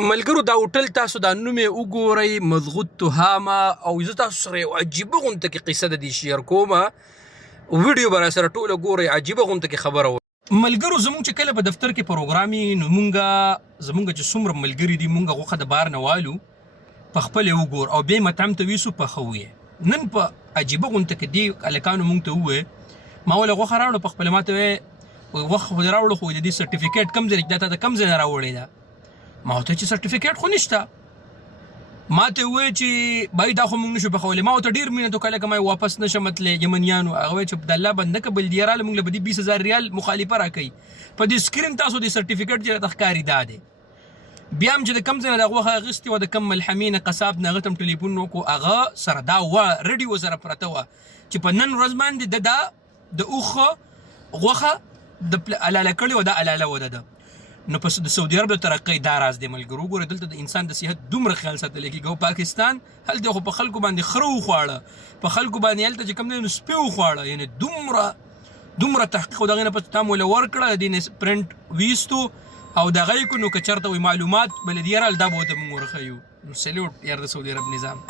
ملګرو دا هوټل تاسو دا نوم یې وګورئ، مضغوط تهامه، او زه تاسو سره یو عجیبه غونته کې قصه د دې شیر کومه، ویډیو به راسره ټوله ګورئ، عجیبه غونته کې خبره وه. ملګرو زمونږ چې کله په دفتر کې پروګرام وي نو زمونږ چې څومره ملګري دي مونږ غوښه د بار نه والو، په خپل یې وګور او بیا مطعم ته ویسو پخوو یې. نن په عجیبه غونته کې دې هلکانو مونږ ته وویل ما وله غوښه راوړه، په خپله ما ته ویې غوښه خو دې راوړه، خو د دې سرټیفیکیټ کوم ځای دا تا ته کوم ځای نه راوړې ده؟ ما ورته چې سرټیفیکیټ خو نشته. ما ته وویل چې بای دا خو موږ نشو پخولی. ما ورته ډېر مینه تو کله که ما واپس نشم تللی یمنیانو، هغه وایي چې د الله بنده که بلدیه راله موږ له به دې 20,000 ریال مخالفه راکوي. په دې سکرین تاسو د سرټیفیکیټ چې راته ښکاري دا دی. بیا هم چې د کوم ځای نه دا غوښه اخیستې وه د کوم ملحمې نه قصاب نه هغه ته هم ټلیفون وکړو، هغه سره دا وه رډي ورسره پرته وه چې په نن ورځ باندې د دا د اوښه غوښه د حلاله کړې وه، دا حلاله وه ده. نو په د سعودي عرب د ترقی دا راز دی ملګرو. وګورئ دلته د انسان د صحت دومره خیال ساتلی کېږي، او پاکستان هلته خو په خلکو باندې خره وخواړه، په خلکو باندې هلته چې کوم دی نو سپی وخواړه، یعنې دومره تحقیق او د هغې نه پس تا موله ورکړه، د دې نه پرنټ ویستو او دغه یې کړو. نو که چېرته وایي معلومات بلدیه راله دا به ورته موږ ورښیو. نو سلیوټ یار د سعودي عرب نظام.